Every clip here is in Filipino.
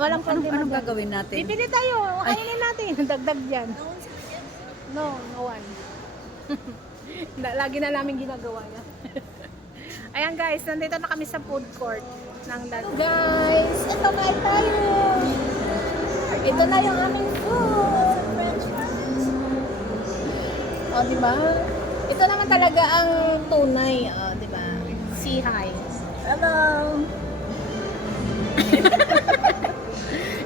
walang Anong problema. gagawin natin? Bibili tayo, kainin natin. Dagdag dyan. No one. Lagi na namin ginagawa yan. Ayan guys, nandito na kami sa food court ng guys, ito na tayo. Ito na yung aming food. French fries. O, diba? Ito naman talaga ang tunay. O, diba? Say hi. Hello.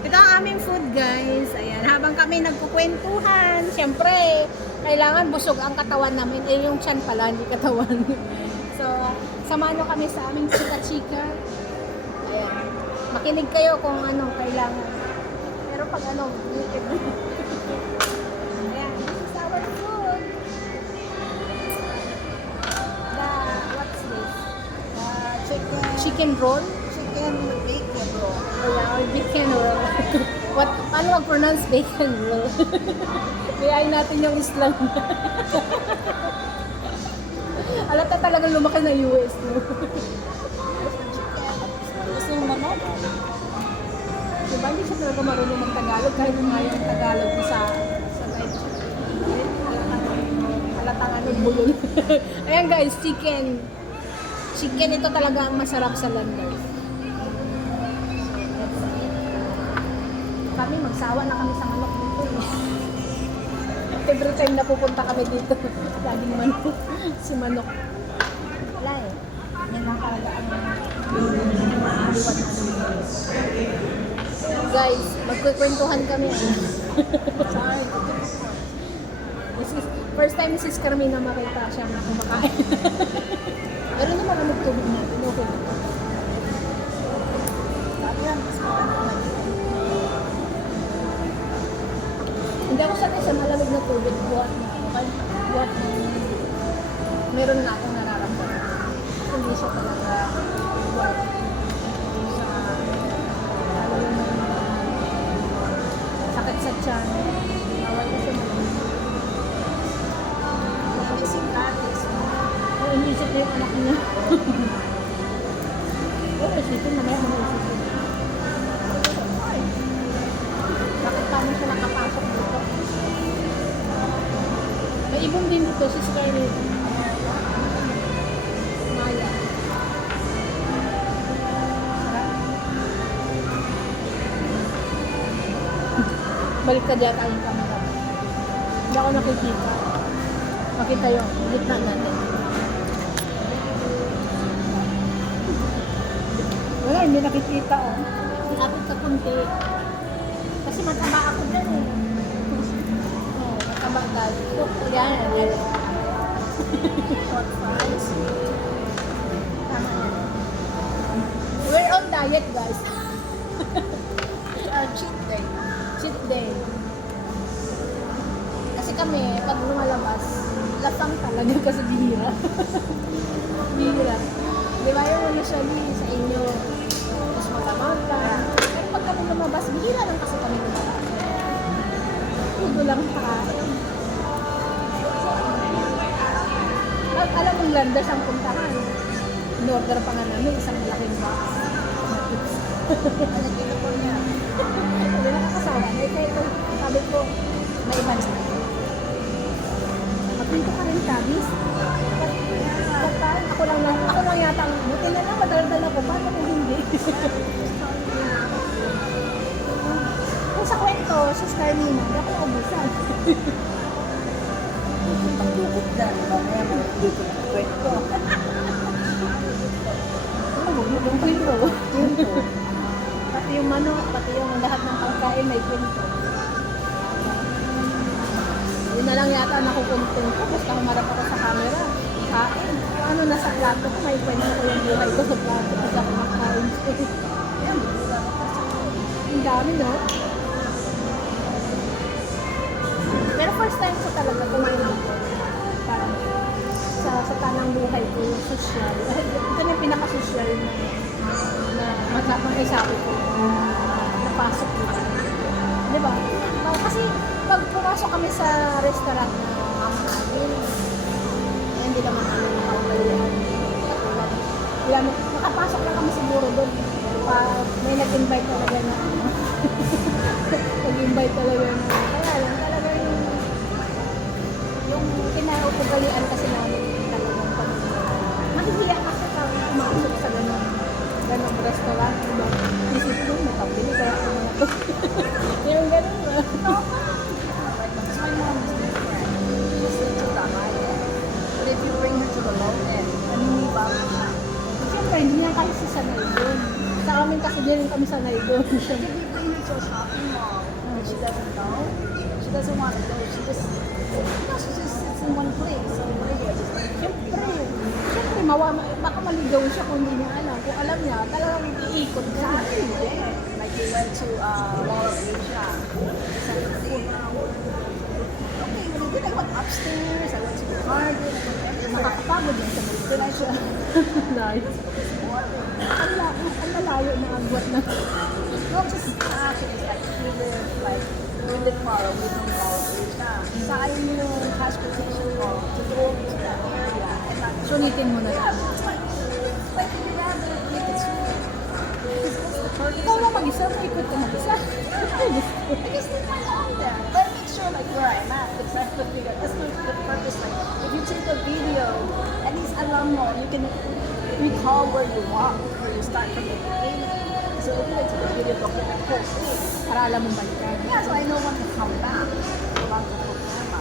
Ito ang aming food guys. Ayan, habang kami nagkukwentuhan, syempre, kailangan busog ang katawan namin. Yung tiyan pala, hindi katawan. So, samahan nyo kami sa aming chika-chika. Ayan. Makinig kayo kung anong kailangan. Pero pag ano, ayan, this is our food. What's this? Chicken roll? Chicken bacon roll. Ayan, bacon roll. Paano mag-pronounce bacon roll? Kayain natin yung islang. Alata talaga lumaki na US, no? Gusto mo manok? Diba, hindi siya talaga marunong mag-Tagalog kahit nga yung Tagalog sa live chat. Halatang ano, bulol. Ayan guys, chicken. Chicken ito talaga ang masarap sa Landers. Kami, magsawa na kami sa manok dito eh. Every time na pupunta kami dito, laging manok. Si manok. Wala eh. Yan lang talaga ang liwan namin. Guys, magkukwentuhan kami. Sorry. First time ni Sis Carmina makita siya na kumakain. Pero naman ang magtubig natin. Okay. Hindi ako sanay sa malamig na tubig. Buhat na ako. Buhat na meron na akong nararamdaman. Hindi siya talaga buhat. Sa sakit sa tiyan. Bawal ko siya malamig. Missing artist. O, inisip na yung anak niya. O, isipin na may mga isipin. Bakit paano siya nakapasok dito? May ibon din dito, si Scarlett. Maya. Sarap. Balik ka dyan ang camera. Hindi ako nakikita. Makita yun, gitna natin. Wala, hindi nakikita oh. Lapit ka kunti. Kasi mataba ako dyan eh. Oo, mataba dahil. Yan, yan. Short fries. Tama yan. We're on diet guys. Cheat day. Cheat day. Kasi kami, pag lumalabas, lasang talaga kasi bihira. Bihira. Di ba yung usually sa inyo, mas malamang ka. Pero pag kami lumabas, bihira lang kasi kami lumabas. Tudo lang kain. Alam mong landas ang puntahan. In-order pa nga namin, isang malaking box. Ano dito po niya? Hindi nakakasawa. Sabi ko, may iba na. Magpinto ka rin, Tabis. Ako lang yata. Buti na lang, madaldal ako. Paano kung hindi? Kung sa kwento, si Starlina, hindi ako naubusan. Pagdukot na. Mamaya magdukot ng kwento. Ano, yung kwento. Pati yung manok, pati yung lahat ng pagkain may kwento. Yun na lang yata nakukontent ko. Basta humarap ako sa camera. Kain. Kung ano nasa plato ko, may kwento ko yung buhay ko sa plato. Kasi ako makain. Ang dami, no? Pero first time ko talaga kumain dito. Parang sa tanang buhay ko, yung social. Ito na yung pinaka-social na isabi ko. Napasok dito. Di ba? Kasi pag pumasok kami sa restaurant na hindi naman kami nakaulan. Nakapasok na kami siguro doon. May nag-invite na promoted. Naniniba ko siya. Siyempre, hindi niya kasi sanay doon. Sa amin kasi din rin kami sanay doon. If you bring her to a shopping mall and she doesn't know, she doesn't want to go, she just sits in one place. So what are you? Just like, Siyempre, baka maligaw siya kung hindi niya alam. Kung alam niya, talagang iikot sa siya. akin, hindi. Like we went to Mall of Asia. Sa okay, when we did, I went upstairs, I went to the garden, I went everywhere. Nakakapagod din sa mga. Then I said, Nice. Ang malayo na agwat na. no, just actually, it's like we live far away from Mall of Asia. Sayang yung transportation ko to go to that area. And not Sunitin mo na yeah, lang. it's like we rather make it sweet. Because what's the purpose Ikaw of lang mag-isa, ikot ka mag-isa. I just leave my mom there. But make sure like where I'm at, the rest of the figure. That's the purpose. Like if you take a video, at least alam mo, you can recall where you walk, where you start from the beginning. So if you take a video book at the whole thing, Para alam mo balikan. yeah, so I know when to come back. Bago ko problema.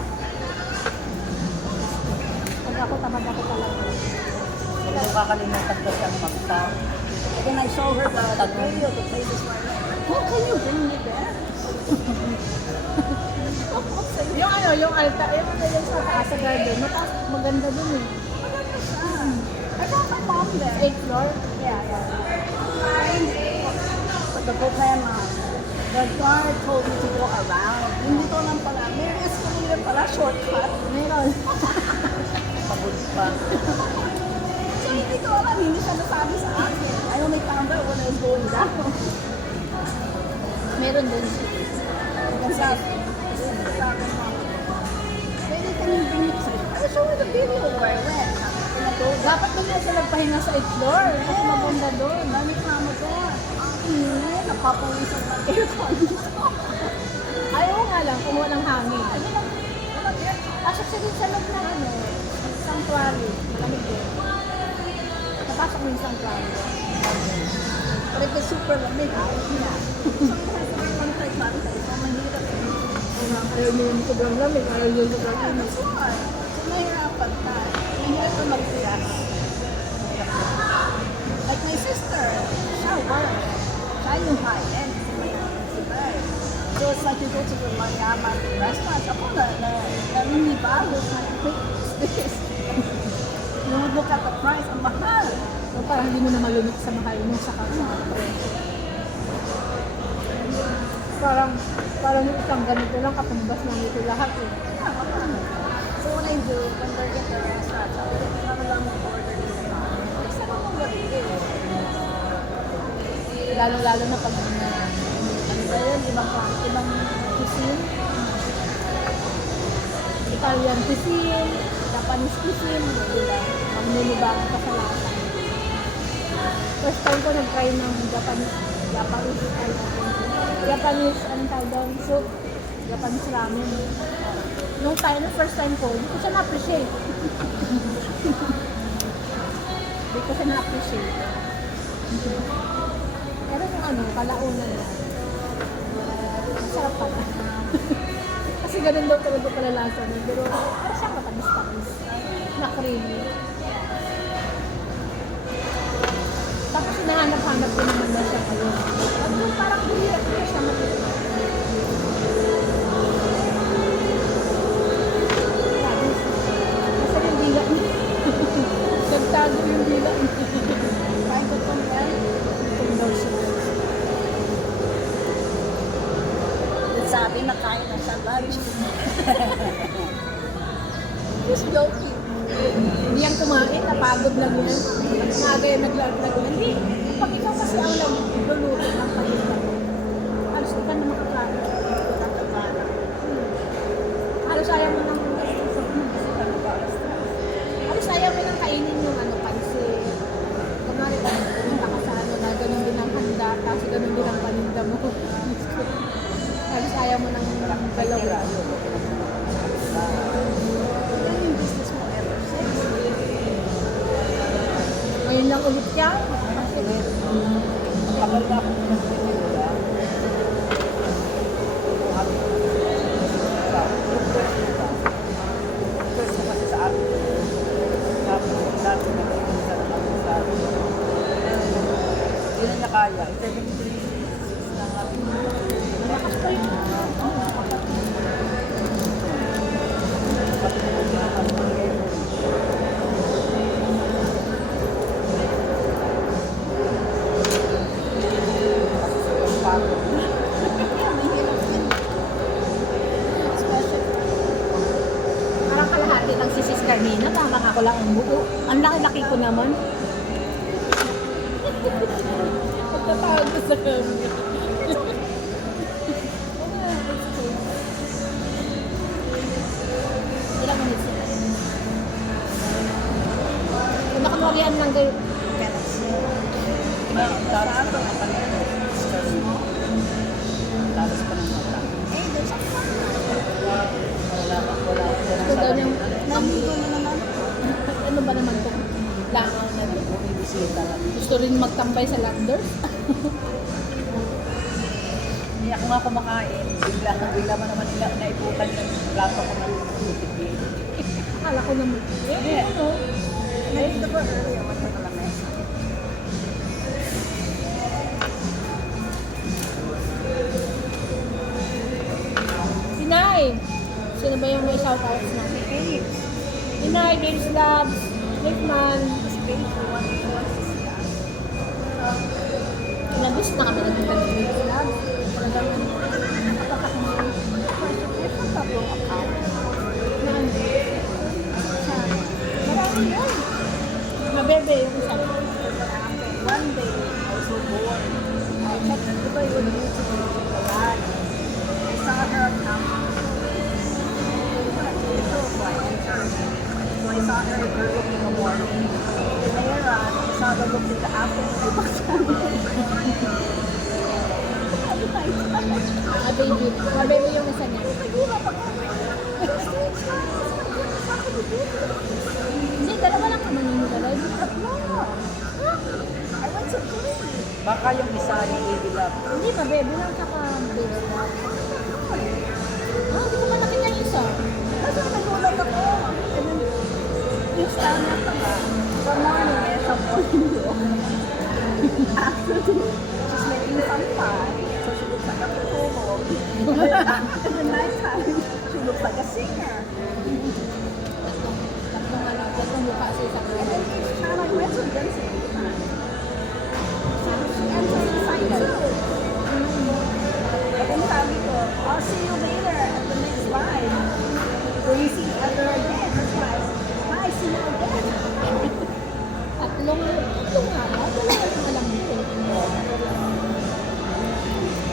Pag ako, tamad ako talaga. Huwag mo kakalimutan ko siyang mag-stop. And then I show her the video, the places where I went. Oh, can you bring me there? Yung ano, yung alta, yung ano yung sa taas sa garden, mataas, maganda dun eh. Maganda siya. I brought my mom there. 8th floor. Yeah. But the problema, the guard told me to go around. Hindi ko lang pala. May escalator pala, shortcut. Meron. Pagod pa. So hindi ko alam, hindi siya nasabi sa akin. I only found out when I was going down. Meron dun. Sabi mo, pwede ka nang bring sa I show her the video where I went. Dapat doon na sila nagpahinga sa 8th floor. Kasi maganda doon. Dami kamo doon. Ang ingay, napapawisan ng aircon. Ayaw nga lang, kumuha ng hangin. Wala there. Asok siya din sa loob ng ano, sanctuary. Malamig din. Napasok mo yung sanctuary. But if it's super lamig, ayos niya. Sometimes it's pantay-pantay. So mahirap eh. Ayaw niyo yung sobrang lamig, ayaw niyo yung sobrang Yeah, init. that's why. So mahirapan tayo. Mahirap na mag-react. Like my sister, siya work. Siya yung high-end. Diba? So it's like you go to the mayaman restaurants. Ako naninibago. Like, wait, what's this? You would look at the price, ang mahal. So parang hindi mo na malunok sa mahal mo sa presyo. Parang yung isang ganito lang katumbas ng ito lahat eh. Yeah, mahal. So what I do, when we're in the restaurant, sabi ko, kailangan lang mag-order din sa akin. Kasi ako mag-order Lalo-lalo na pag ano ba yun, ibang cuisine. Italian cuisine, Japanese cuisine, diba? Manlilibangan ka sa lasa. First time ko nag-try ng Japanese, anong tawag doon? Soup, Japanese ramen. Nung first time ko, hindi ko siya na-appreciate. Hindi ko siya na-appreciate. Pero yung ano, kalaunan na. Masarap pala. Kasi ganun daw talaga pala lasa niya. Pero parang siyang matamis-tamis. Na creamy. Tapos hinahanap-hanap ko naman na siya ngayon. At yung parang hirap ko siya matutunan. Kasi yung dila niya. Nagtago yung dila niya. Kain ko ito yan. Itong daw siya. Sabi na kain na sa lunch. Just joking. Hindi yan kumain, napagod lang yan. Umaga yung naglalaro. Hindi. Pag ikaw kasi ang nagluluto ng pagkain, halos di ka na makakain. Halos ayaw mo nang halos ayaw mo nang kainin yung ano, pansit. Kunwari, pumunta ka sa ano na ganun din ang handa, kasi ganun din ang paninda mo. Halos ayaw mo nang galaw. Yan yung business mo ever since. Ngayon lang ulit yan. Kasi Kapag na akong nagpipila, request ko kasi sa akin. Tapos, kaya. 73 lang natin. Malakas pa yun. Parang kalahati ng sisis kanina, tama ako lang ang buo. Ang laki-laki ko naman. Pagkatawag ko sa kami. Ilang minutes na? Kung nakamarihan lang kayo. Taras pa naman kanina. Taras pa naman mata. Wala. Gusto daw niyang, Nandito na naman. ano ba naman ito? Langaw na rin. Bumibisita lang. Gusto rin magtambay sa Landers? Hindi ako nga kumakain. Bigla mo naman nila naiputan yung plato ko ng titipi. Akala ko naman. Ano? Nandito ko earlier. Wala ko lang mesa. Inay! Sino ba yung may shoutouts natin? Inay, Dave's Labs, Nickman. Ilang beses na kami nagpunta ng Dave's Labs. Tatlong account. Marami yun. Mabebe yung isa. One day, I was so bored. I checked the YouTube a lot. I saw her account. So I entered. So I saw her look in the morning. And later on, I saw the look in the afternoon. Mabebe yung isa niya. Hindi, dalawa lang naman yung nagalive. I went to three. Baka yung isa yung Love. Hindi, mabebe lang tsaka Dave's Labs. Hindi ko pa nakita yung isa. Kasi nagulat ako. And then, yung style niya pala, sa morning eh, sa morning yun. Afternoon, she's making some pie. So she looks like a performer. And the nighttime, she looks like a singer. Tatlong mukha sa isang And then each time I went to dancing, she enters inside too. But then sabi ko, I'll see you later at the next live. When you see each other again, that's why, hi, see you again. Tatlong nga ba? Dalawa lang alam ko.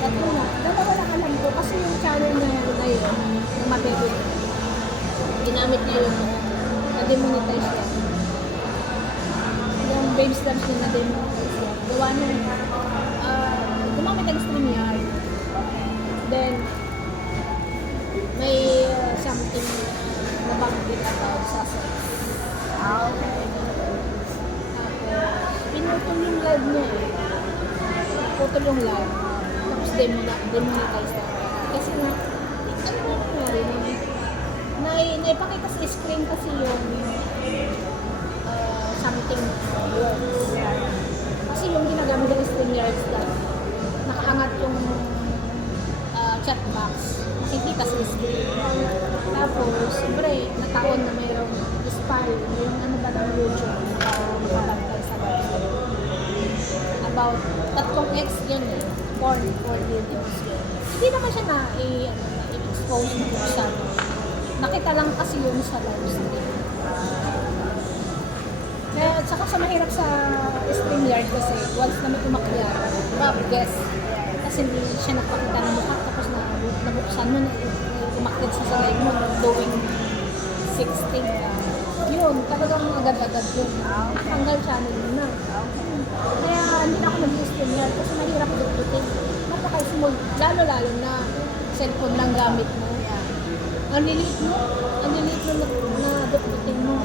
Dalawa lang alam ko kasi yung channel na yun, yung mabebe, ginamit niya yung na-demonetize yan. Yung Babes Labs na na-demonetize yan. Gawa nung gumamit ng StreamYard. Then, may something na banggit about sa sex. Okay. Pinutol yung live niya eh. Pinutol yung live. Tapos demonetize na. Kasi nga, ano ba nangyari na naipakita sa screen kasi yung something words. Kasi yung ginagamit ng StreamYards dahil nakaangat yung chat box. Makikita sa screen. Tapos, siyempre, nataon na mayroong spy, yung ano ba ng YouTube makabantay sa live. About 3x yun eh. 4 videos yun. Hindi naman siya na-expose na buksan. Nakita lang kasi yun sa live stream. Kaya at saka sa mahirap sa StreamYard kasi once na may umakyat, guess. Kasi hindi siya nagpakita ng mukha tapos nabuksan mo na umakyat sa live mo doing 16. Yun, talagang agad-agad yun. Hanggang channel mo na. Kaya hindi na ako nag-StreamYard kasi mahirap dututin. Napaka-small, lalo-lalo na cellphone lang gamit mo. Ang liliit mo na dututin mo.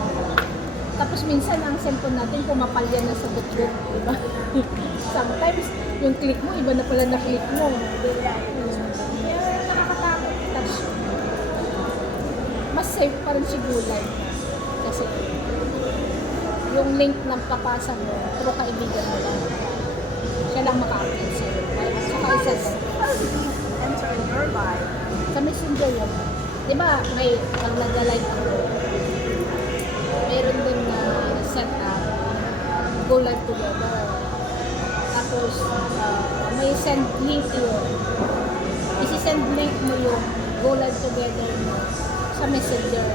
Tapos minsan ang cellphone natin pumapalya na sa dutdut, di ba? Sometimes yung click mo, iba na pala na click mo. Kaya nakakatakot. Tapos mas safe pa rin siguro live. Kasi yung link ng papasa mo, through kaibigan mo lang. Siya lang maka-attend sa'yo. Saka How isa does he enter in your life? sa messenger yun. Di ba, may pag nag-live ako, meron din na set up, go live together. Tapos, may send link yun. Isi-send link mo yung go live together mo sa messenger.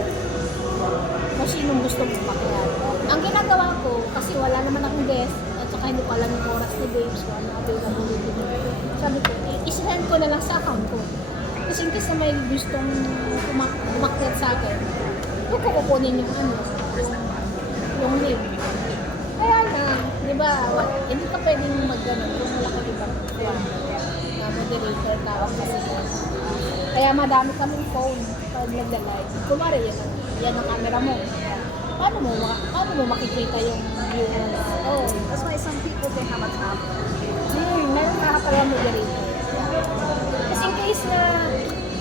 Kung sinong gusto mong pakiyan. Ang ginagawa ko, kasi wala naman akong guest, at saka hindi ko alam yung oras ni Babes, kung ano availability mo. Sabi ko, isi-send ko na lang sa account ko. Kasi in case na may gustong umakyat sa akin, doon ko kukunin yung yung link. Kaya lang, di ba, hindi ka pwedeng mag-ganon kung wala ka ibang na moderator tawag kasi yun. Kaya madami kaming phone pag nagla-live. Kumari, yan ang camera mo. Paano mo makikita yung viewers? Oh, That's why some people, they have a tablet. meron nga pala moderator. Kasi in case na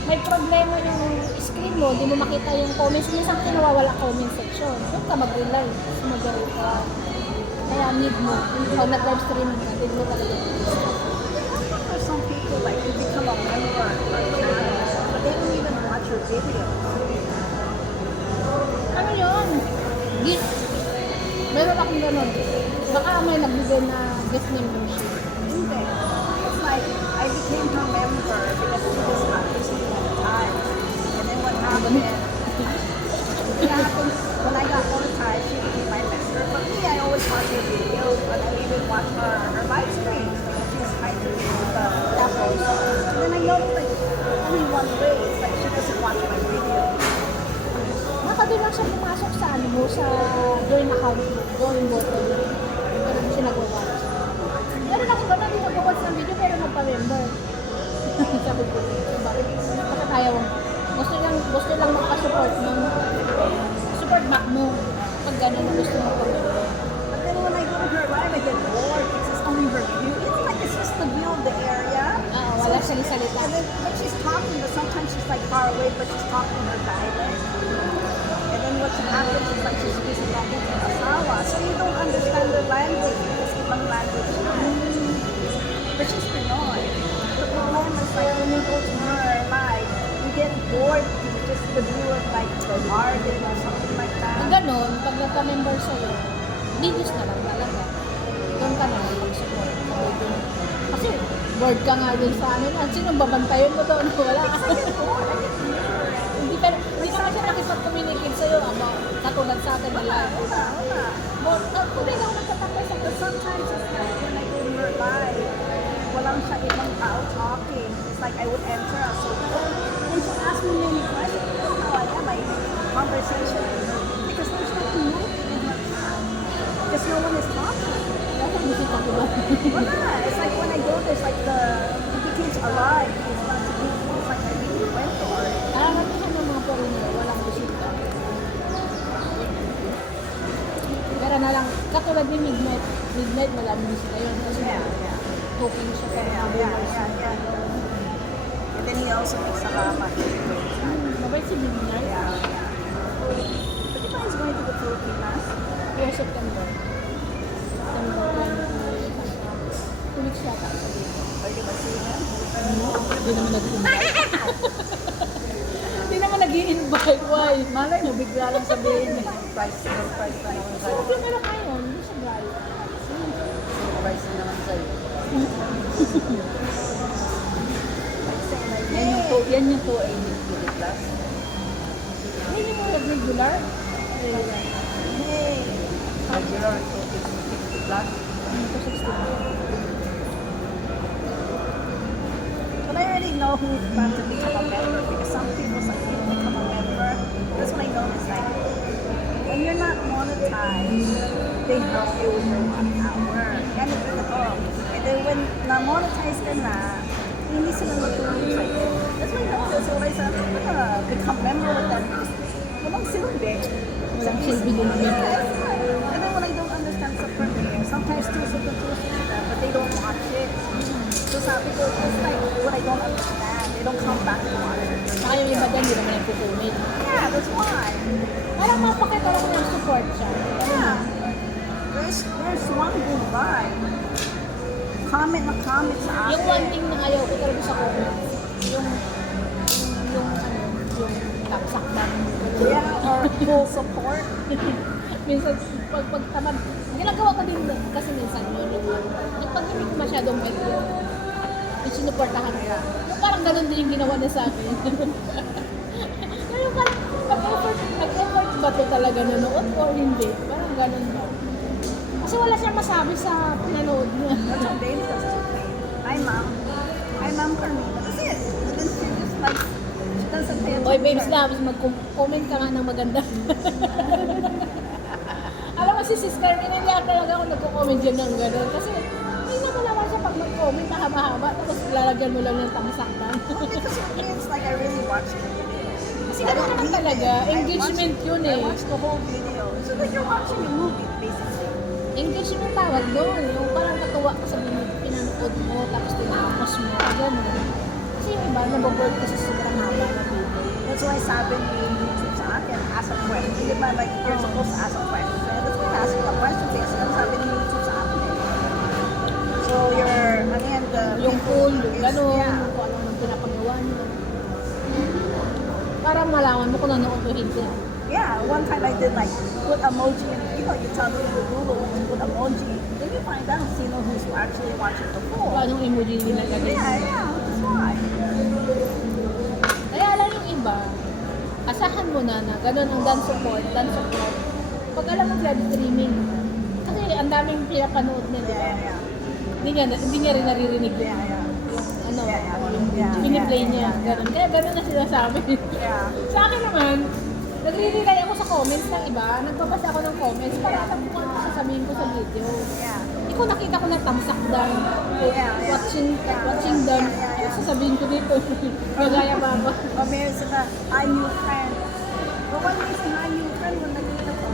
may problema yung screen mo, di mo makita yung comments, minsan kasi nawawala comment section. Doon ka mag-live, mag-moderator. Kaya need mo, pag nag-live streaming ka, need mo talaga. For some people, like, you become a member of a channel, but they don't even watch your videos. Ano yun? Gift. Meron akong ganun. Baka may nagbigay na gift membership. Hindi. It's like, I became her member because she was not listening at the time. And then what happened, when I got monetized, she became my member. But me, I always watch her videos, but I even watch her live streams because she's trying to do the tapos. And then I noticed, like, only one way. It's like, she doesn't watch my videos. Baka doon lang siya pumasok sa ano mo, sa join account mo, join button mo. Pero hindi siya nag-watch. Meron ako ba na nag-watch ng video pero nagpa-member. Sabi ko, bakit ayaw mo? Gusto lang makasupport mo. Support back mo. Pag gano'n na gusto mo pa-member. But then when I go to her live, I get bored. It's just only her view. You know, like, it's just the view of the area. Wala siyang salita. And then when she's talking, but sometimes she's like far away, but she's talking her dialect. And then what happens is like she's busy talking to asawa. So you don't understand the language because ibang language na. But she's Pinoy. The problem is like when you go to her live, you get bored because just the view of like the garden or something like Pag that. gano'n, pag nagka-member sa'yo, videos na lang talaga. Doon ka na lang mag-support. Kasi bored ka nga din sa ano na. Sino babantayan mo doon? Wala. I get bored. I get bored. Hindi naman siya nakipag-communicate sa'yo about katulad sa atin nila. Wala, wala. But, kung hindi ako nagtatapos sa But sometimes it's like when I go to her live, walang siya ibang tao talking. It's like I would enter a circle and she asked me many questions. I don't know, I have my conversation with her because there's nothing moving in her chat. Because no one is talking. bisita ko ba? Wala. It's like when I go there's like it becomes alive. It's not to be, it's like I really went to her. Karamihan ng mga foreigner, walang bisita. Pero na lang, katulad ni Midnight malaming bisita yun. Kasi talking siya kaya And then he also makes salamat. Mabait si Midnight. Yeah. But you guys going to the Philippines? Kaya September. September 2 weeks yata. Are you gonna see him? Hindi naman nag-invite. Hindi naman nag-invite. Why? Malay mo, bigla lang sabihin eh. Surprise na naman So, sa'yo. okay, meron kayo. Hindi siya galit. Surprise na naman sa'yo. Yan yung 280 plus. Hindi mo regular. Hey. Regular 250 plus. But I already know who's about to become a member because some people like you become a member. That's what I noticed. Like when you're not monetized, they help you with your 1 hour. And then when na-monetize ka na, hindi sila matulong sa'yo. That's why I noticed. So I said, I'm gonna become member with them because walang silbi. Walang silbi din naman. And then when I don't understand sa premiere, sometimes two sila, but they don't watch it. So sabi ko, it's like what I don't understand. They don't come back to watch it. Saka yung iba dyan, hindi naman nagpupunit. Yeah, that's why. Parang mapakita lang ng support siya. Yeah. There's one good vibe. comment na comment sa akin. Yung one thing na ayaw ko talaga sa comments, yung tapsakdan. Yeah, or full support. Minsan, pag tamad, ginagawa ko din kasi minsan yun, yung pag hindi ko masyadong may yung sinuportahan ko. Yung parang ganun din yung ginawa niya sa akin. Pero parang pag-effort ba ito talaga nanood or hindi? Parang ganun ba? Kasi wala siyang masabi sa pinanood niya. That's what Bailey does to me. Hi, Mom. Hi, Mom Carmina. That's it. And then she just like, she doesn't pay attention. Oy, babes labs, mag-comment ka nga ng maganda. Alam mo si Sis Carmina, hindi ako talaga ako nagko-comment dyan ng gano'n. Kasi hindi naman naman siya pag mag-comment na haba-haba, tapos lalagyan mo lang ng tamasaktan. Because it's like I really watch the video. Kasi gano'n naman talaga, engagement yun I eh. watch the whole video. So like you're watching a movie, basically. Engagement tawag doon, yung parang natuwa ka sa pinanood mo, tapos tinapos mo, gano'n. Kasi yung iba, naboboard kasi sobrang haba na video. That's why sabi ni YouTube sa akin, ask a question. Di ba, like, you're supposed to ask a question. And that's why I ask you a question. Kasi sabi ni YouTube sa akin. So, again, the Yung pool, yung is- gano'n, yeah. kung ano nang pinapagawa niyo. Para malaman mo kung nanood o hindi. Yeah, one time I did like put emoji in, you tell me to Google to put emoji. Then you find out, who's actually watching the Kung pool. anong emoji nilalagay. Yeah, that's why. Kaya lang yung iba, asahan mo na gano'n ang dance support. Pag alam mo live streaming, kasi ang daming pinapanood na, di ba? Yeah. Hindi niya rin naririnig yun. Yeah, yeah. Ano, Yeah. yung piniplay niya, gano'n. Kaya gano'n na sinasabi. Yeah. Sa akin naman, nagre-rely ako sa comments ng iba, nagbabasa ako ng comments para alam ko ano sasabihin ko sa video. Yeah. Hindi ko nakita ko na thumbs-up down, Yeah. watching them, Yeah. ano sasabihin ko dito, magaya ba ako? Or mayroon sila, hi new friend. But when they say hi new friend, when nakikita ko,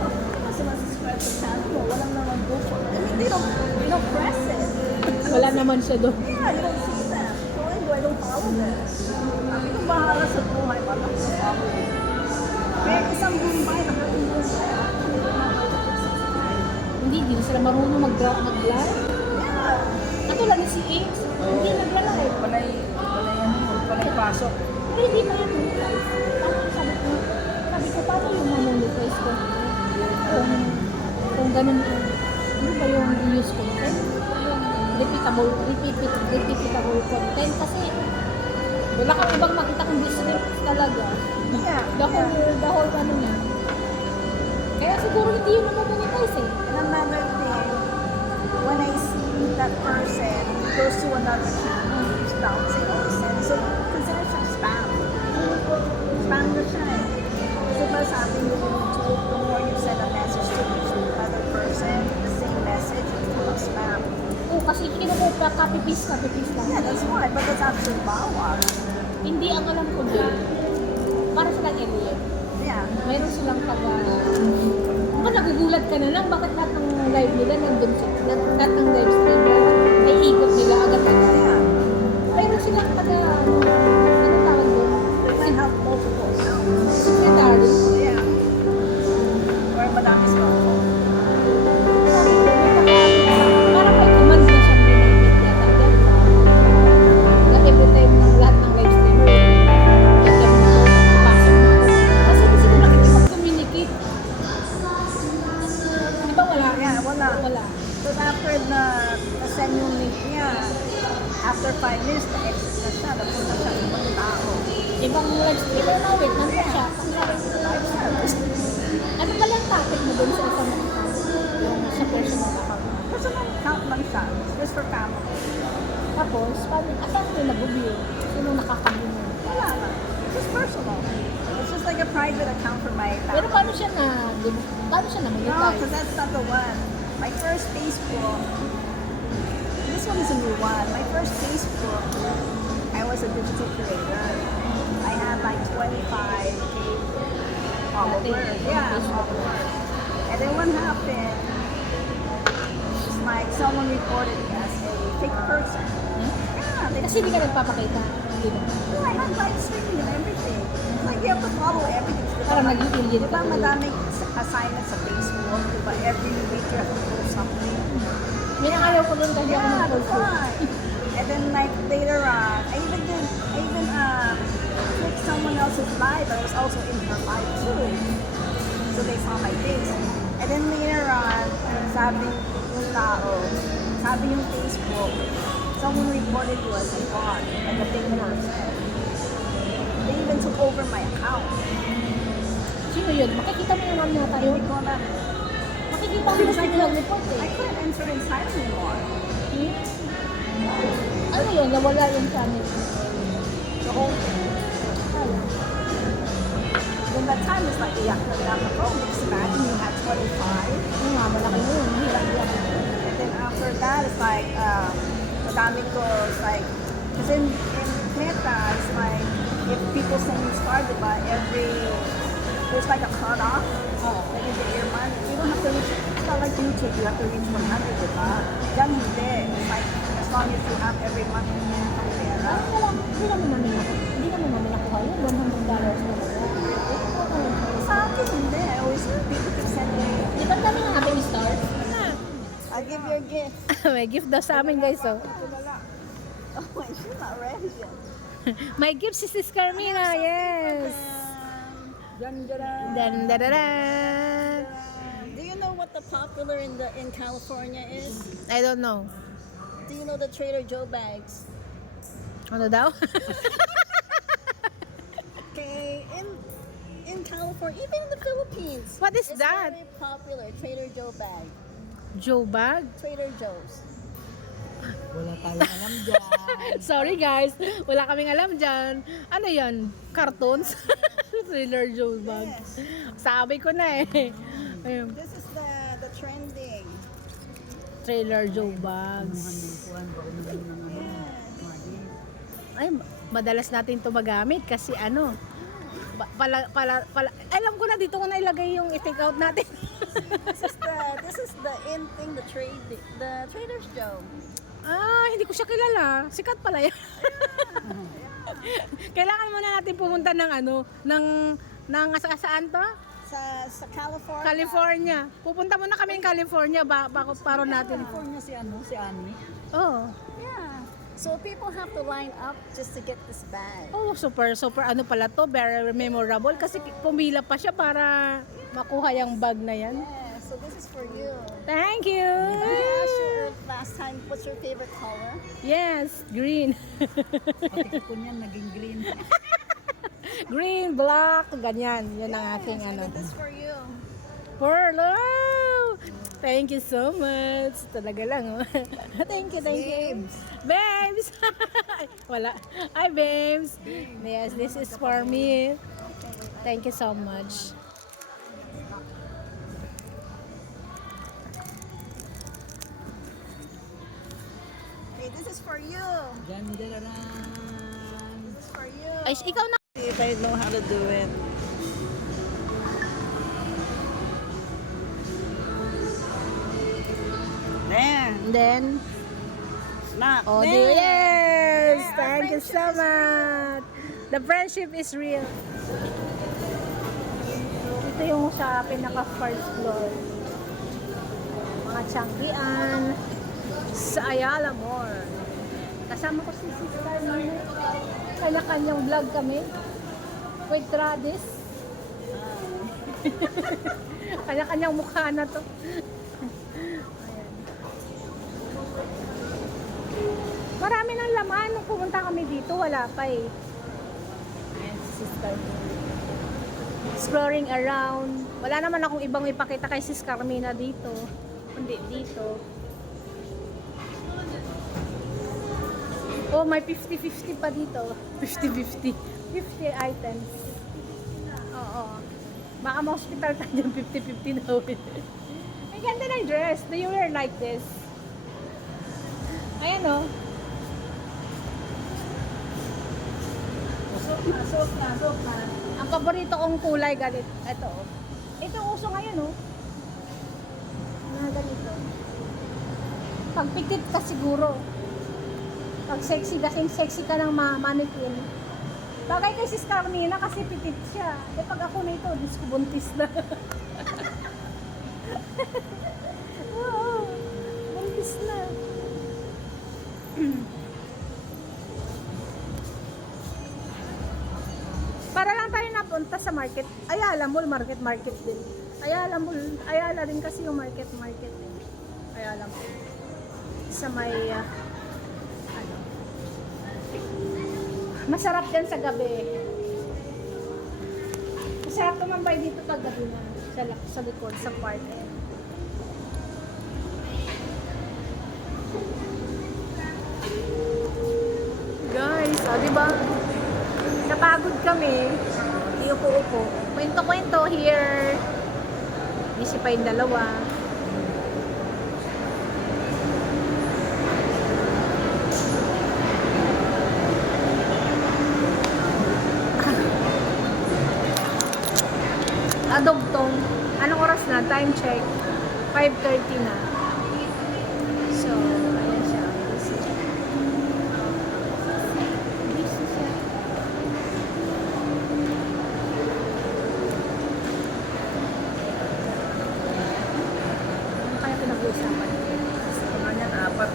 kasi subscribe sa channel mo, walang naman go for it. I mean, they don't press it. Wala naman siya doon. Yeah, you don't see them. So anyway, I don't follow them. Sabi ko, bahala sa buhay, wala ko follow them. Kaya isang Mumbai, nakating Mumbai. Hindi sila marunong mag-live. Yeah. Katulad ni si Ace, hindi nagla-live. Palay pasok. Pero hindi pa yan live. Sabi ko, paano yung mamonetize ko? Kung ganun, ano ba yung use content? Yung repeatable content. Kasi wala kang ibang makita kung business talaga. Yeah. The whole ano niya. Kaya siguro hindi yun mamonetize eh. And another thing, when I see that person goes to another channel, keeps bouncing all the time, so consider siya spam. Spam na siya eh. Kasi ba sabi mo yung YouTube, the more you send a message to another person, the same message, it's full of spam. Oo, kasi kinukuha copy-paste lang. Yeah, that's why, but that's actually bawal. Hindi ang alam ko dyan. Para silang alien. Yeah. Mayroon silang kung nagugulat ka na lang, bakit lahat ng live nila nandun sa, lahat ng live stream ay ikot nila agad-agad. Yeah. Mayroon silang ano tawag doon? They might have multiple accounts. Secretary. Yeah. Or madami smartphone. Parang may command na siyang ginamit yata dyan. Na every time ng lahat ng live streamer, let them know, pasok na ako. Kasi hindi sila nakikipag-communicate. Di ba wala? Yeah, wala. Wala. Because after na-send yung link niya, after 5 minutes, na-exit na siya, napunta siya sa ibang tao. Ibang live streamer na wait, nandun siya. Live service. Ano pala ang topic mo doon sa isang account? Yung sa personal account. Personal account lang siya. It's just for family. Tapos, asan mo nag-view? Sino nakaka-view mo? Wala na. It's just personal. It's just like a private account for my Pero family. paano siya No, na-monetize? because that's not the one. My first Facebook, this one is a new one. My first Facebook, I was a digital creator. I had like 25K followers. Yeah, followers. And then what happened, it's like someone reported me as a fake person. Yeah, they Kasi hindi ka nagpapakita. Di ba? no, I had live streaming and everything. It's like you have to follow everything. Parang nag-affiliate Diba ka. madaming assignments sa Facebook? Diba every week you have to post something? Yun ang ayaw ko maganda siya Yeah, ng that's why. And then like later on, I even clicked someone else's live. I was also in her live too. So they saw my face. And then later on, sabi yung tao, sabi yung Facebook, someone reported you as a bot, like a big person. They even took over my account. Sino yun? Makikita mo yung mamaya tayo. Hindi ko na, Makikita mo yung because sino nag-report I eh. couldn't enter inside anymore. Ano yun? Nawala yung channel. The whole thing. Then that time is like, yeah, the phone is imagine you had 25. Ano nga, malaki yun. Hirap-hirap. And then after that, it's like, madami ko, it's like, because in Meta, it's like, if people send you star, diba, there's like a cutoff. Like in the year month, you don't have to reach, it's not like YouTube, you have to reach 100, diba? Yan hindi. It's like, as long as you have every month in yung pera. Hindi naman namin nakuha yun. $100 na wala. Sa akin, hindi. I always, people keep sending me, Di ba dami ng happy stars? I'll give you a gift. May gift daw sa amin guys oh. Oh, wait, she's not ready yet. May gift si Sis Carmina, yes. Dyan, dyan. Dan, da, da, da. Do you know what the popular in California is? I don't know. Do you know the Trader Joe bags? Ano daw? Okay, in California, even in the Philippines. What is it's that? very popular, Trader Joe bag. Joe bag? Trader Joe's. Wala tayong alam dyan. Sorry guys, wala kaming alam dyan. Ano yan? Cartoons? Thriller Joe bag. Sabi ko na eh. Ayun, This is the trending. Trailer Joe bags. Ay, madalas natin to magamit kasi ano, alam ko na dito ko na ilagay yung i-take out natin. This is the in thing, the Trader's Joe. Ah, hindi ko siya kilala. Sikat pala yan. Kailangan muna natin pumunta ng ano, ng saan to? Sa California. California. Pupunta muna kami ng California bako paro natin. California si ano, si Ani. Oh. Yeah. So people have to line up just to get this bag. Oh, super ano pala to, very memorable kasi pumila pa siya para makuha yung bag na yan. Yeah, so this is for you. Thank you. I asked you last time, what's your favorite color? Yes, green. Pati ko niyan, naging green. Green, black, ganyan. Yan ang aking I ano. got this for you. Pearl. Thank you so much. Talaga lang. Oh. Thank you. Babes. Wala. Hi, babes. Yes, this is for me. Thank you so much. Hey, this is for you. Dyan, dyan, dyan. It's for you. Ay, ikaw na. See if I know how to do it. There. And then, Snap. oh, There. yes. Our Thank you so friendship is much. The friendship is real. Ito yung sa pinaka-first floor. Mga Changian sa Ayala Mall. Kasama ko si Sister Nina. Kanya-kanyang vlog kami. With Tradis. Kanya-kanyang mukha na to. Ayan. Marami ng laman. Nung pumunta kami dito, wala pa eh. Ayan si Sister Nina. Exploring around. Wala naman akong ibang ipakita kay Sis Carmina dito. Kundi dito. Oh, may 50-50 pa dito. 50-50. 50 items. Oo. Baka ma-hospital tayo dyan, 50-50 daw. Ay, ganda ng dress. Do you wear like this? Ayan o. Suot na. Ang paborito kong kulay galit. Ito o. Ito uso ngayon o. Na ganito. Pag pikit ka siguro. Pag sexy, kasing sexy ka ng mannequin. Bagay kay Sis Carmina kasi pitit siya. Eh pag ako na ito, Diyos ko, buntis na. Oo, buntis na. Para lang tayo napunta sa market. Ayala Mall, market din. Ayala Mall, Ayala rin kasi yung market din. Ayala Mall. Sa may, ano. Masarap yan sa gabi. Masarap tumambay dito pag gabi na. Sa likod, sa park. Guys, diba? Napagod kami. Iupo-upo. Kwento-kwento here. Busy pa yung dalawa. Adugtong. Anong oras na? Time check. 5:30 na. So, ayan siya. Busy siya. Busy siya. Ano kaya pinag-uusapan? Kumanyan, apat.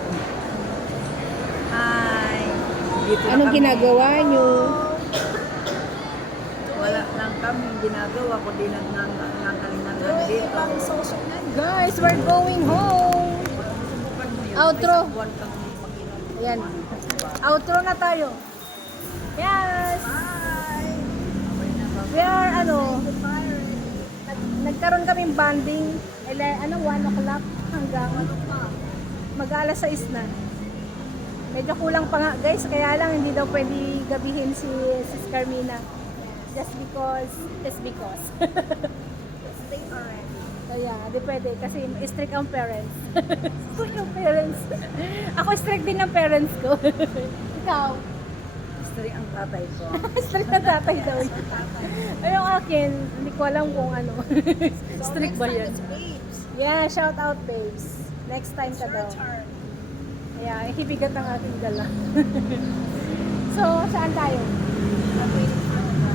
Hi. Dito na Anong kami. ginagawa nyo? Wala lang kami ginagawa, kundi nanggalingan lang dito. Guys, we're going home. Outro. Isang buwan kang mag-inom. Ayan. Outro na tayo. Yes. We are, nagkaroon kaming banding. 1 o'clock hanggang mag-alas 6 na. Medyo kulang pa nga guys, kaya lang hindi daw pwede gabihin si Sis Carmina. Just because. They are. So yeah, di pwede kasi strict ang parents. Strict ang parents. Ako strict din ng parents ko. Ikaw? History ang tatay ko. Strict na tatay daw. Ay, yung akin, hindi ko alam kung ano. Strict ba yan? Babes. Yeah, shout out babes. Next time ka daw. Turn. Yeah, hibigat ang aking dala. So, saan tayo?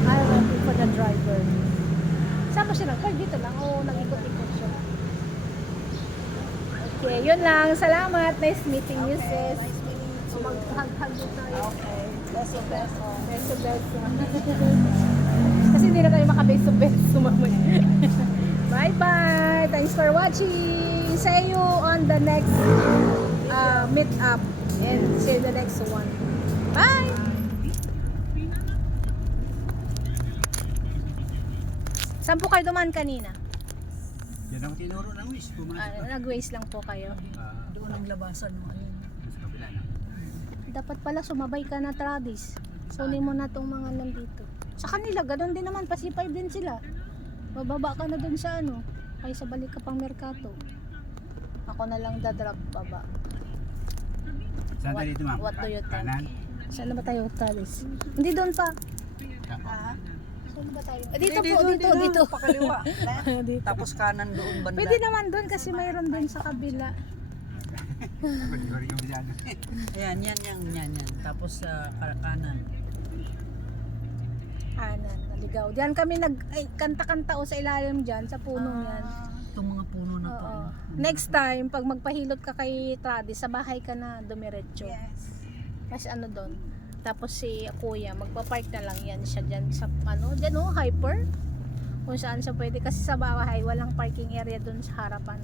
I'm waiting for the driver. Saan ba siya nag-park? Dito lang. Oo, nag-ikot-ikot siya. Okay, yun lang. Salamat. Nice meeting you, sis. Nice meeting you too. Mag-hug-hug din tayo. Okay. Beso. Beso. Kasi hindi na kayo makabeso-beso mamaya. Bye-bye. Thanks for watching. See you on the next meet up. And see you the next one. Bye! Saan po kayo dumaan kanina? Yan ang tinuro ng wish. Pumasok Nag-waste lang po kayo. Doon ang labasan mo. Ayun. sa kabila na. Dapat pala sumabay ka na, Travis. Kunin mo na tong mga nandito. Sa kanila, ganun din naman. Pasipay din sila. Bababa ka na dun sa kaysa balik ka pang Mercato. Ako na lang dadrop baba. Saan tayo dito, ma'am? What do you think? Kanan? Saan na ba tayo, Travis? Hindi doon pa. Saan ba tayo? Dito po, dito. Pakaliwa. Dito. Tapos kanan doon banda. Pwede naman doon kasi mayroon din sa kabila. Ako, di ko rin yung bilyado. Ayan, yan. Tapos sa kanan. Kanan, naligaw. Diyan kami kanta-kanta sa ilalim diyan sa punong yan. Itong mga puno na to. Oo. Next time, pag magpahilot ka kay Travis, sa bahay ka na dumiretso. Yes. Kasi doon. Tapos si kuya, magpa-park na lang yan siya dyan sa, dyan hyper. Kung saan siya pwede. Kasi sa bahay, walang parking area doon sa harapan.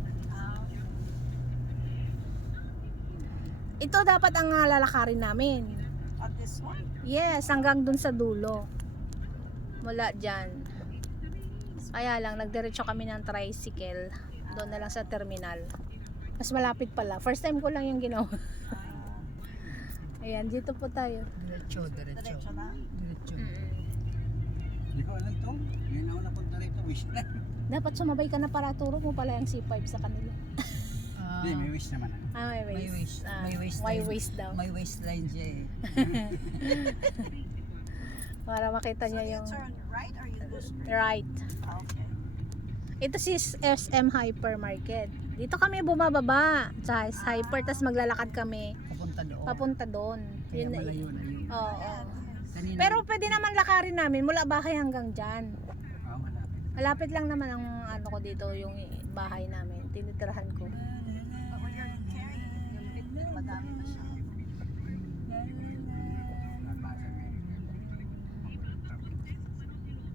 Ito dapat ang lalakarin namin. On this one. Yes, hanggang doon sa dulo. Mula dyan. Kaya lang, nagdiretso kami ng tricycle. Doon na lang sa terminal. Mas malapit pala. First time ko lang yung ginawa. Ayan, dito po tayo. Diretso. Diretso na. Diretso. Hindi ko alam to. Ngayon ako napunta rito, wish na. Dapat sumabay ka na para turo mo pala yung C5 sa kanila. Hindi, may wish naman. May May waist. waist. May waist daw. May waistline siya eh. Para makita So niya you yung turn right or you go straight? right. Okay. Ito si SM Hypermarket. Dito kami bumababa sa Hyper, tas maglalakad kami Papunta doon. papunta doon. Kaya Yun na- malayo na yun. Oo. Kanina, Pero pwede naman lakarin namin mula bahay hanggang dyan. Oo, malapit. Malapit lang naman ang ko dito, yung bahay namin. Tinitirahan ko. But when you're carrying, madami na siya.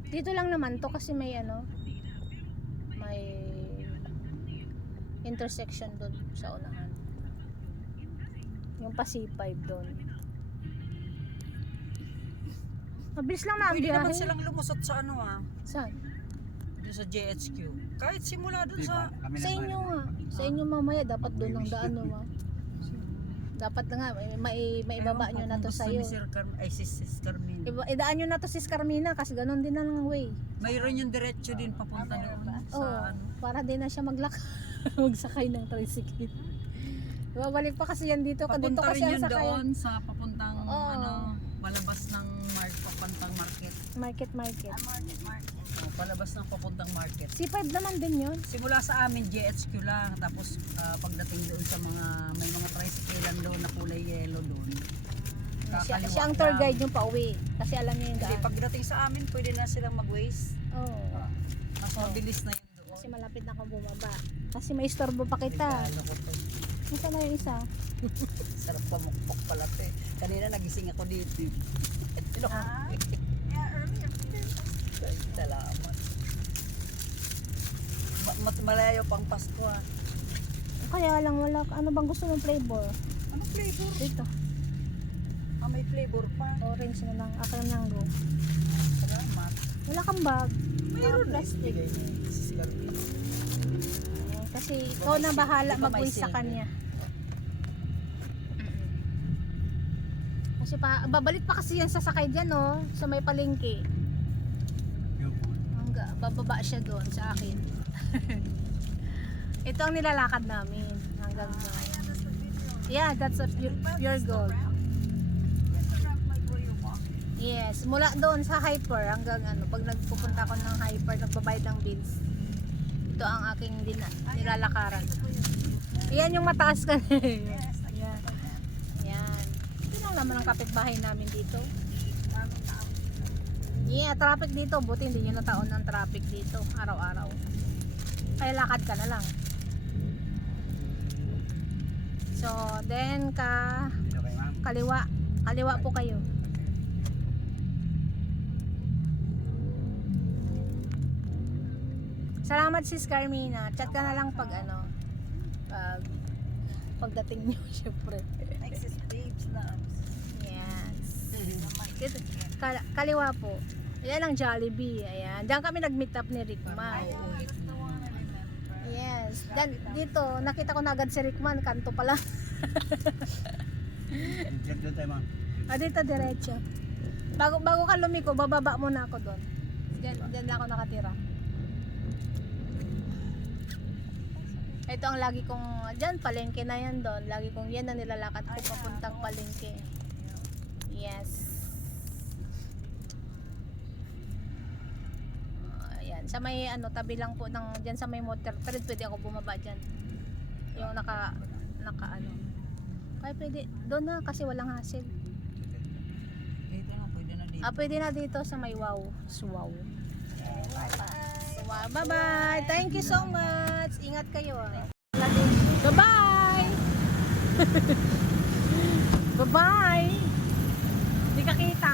Dito lang naman to kasi may ano, may intersection doon sa unahan. Yung pa C5 doon. Mabilis lang na ang Pwede naman biyahe. silang lumusot sa ano Saan? doon sa JHQ. Kahit simula doon Di sa... ba? Kami Sa naman, inyo nga. ano, Sa inyo mamaya dapat doon ang daan mo. Dapat na nga maibaba nyo na to Gusto sa'yo. ni Sir Sis Carmen. Idaan nyo na to sis Carmina kasi ganun din ang way. Mayroon yung diretso din papunta doon sa Oo, ano. para din na siya magsakay ng tricycle. Babalik pa kasi yan dito. Dito Papunta kasi rin ang yun sakay. doon sa papuntang Oo. ano, palabas ng papuntang market. Market. Market. O, palabas ng papuntang market. C5 naman din yun. Simula sa amin JHQ lang, tapos pagdating doon sa may mga tricycle doon na kulay yellow doon. Kakaliwa Siya ang tour lang. guide yung pauwi. Kasi alam niya yung Hindi, daan. pagdating sa amin, pwede na silang mag-waste. Oo. Mas mabilis na yun doon. Kasi malapit na akong bumaba. Kasi may istorbo pa kita. Regalo ko to. Isa na yung isa. Sarap pamukpok pala to eh. Kanina nagising ako dito. Yeah, earlier. Salamat. Malayo pang Pasko ah. Kaya lang wala. Ano bang gusto ng flavor? Ano flavor? Dito. May flavor pa. Orange na lang. Ako na mango. Salamat. Wala kang bag. Mayroon na. Plastic. Bigay ni Sis Carmen. Ayan, kasi ikaw na bahala Di ba may mag-uwi sa silver? kanya. Kasi babalik pa kasi yan sasakay dyan, no? Sa may palengke. Yun po. Bababa siya doon sa akin. Ito ang nilalakad namin hanggang doon. Yeah, that's a pure gold. It's around like where you walk. Yes, mula doon sa Hyper hanggang ano, pag nagpupunta ako ng Hyper, nagbabayad ng bills. Ito ang aking nilalakaran. Yan yung mataas ka. Yes, like Yan. Yan. Ito lang naman ang kapitbahay namin dito. Yeah, traffic dito. Buti hindi nyo nataon ng traffic dito araw-araw. Kaya lakad ka na lang. So, then Dito kay ma'am. kaliwa. Kaliwa po kayo. Salamat sis Carmina. Chat ka na lang pag ano. Pagdating nyo, syempre. Exis babes loves. Yes. Dito, kaliwa po. Yan ang Jollibee. Ayan. Diyan kami nag-meet up ni Rickman. That's the one I remember. Yes. Dito, nakita ko na agad si Rickman. Kanto pala. Diyan tayo ma'am. Dito, diretso. Bago ka lumiko, bababa muna ako doon. Diyan lang ako nakatira. Ito ang lagi kong, dyan, palengke na yan doon. Lagi kong yan ang nilalakad ko papuntang palengke. Yes. Ayan. Sa may ano, tabi lang po ng, dyan sa may motor. Pero pwede ako bumaba dyan. Yung naka ano. Kaya pwede, doon na kasi walang hassle. Dito na, pwede na dito. Pwede na dito sa may wow. Wow. Bye-bye. Thank you so much. Ingat kayo. Bye-bye. Bye-bye. Hindi ka kita.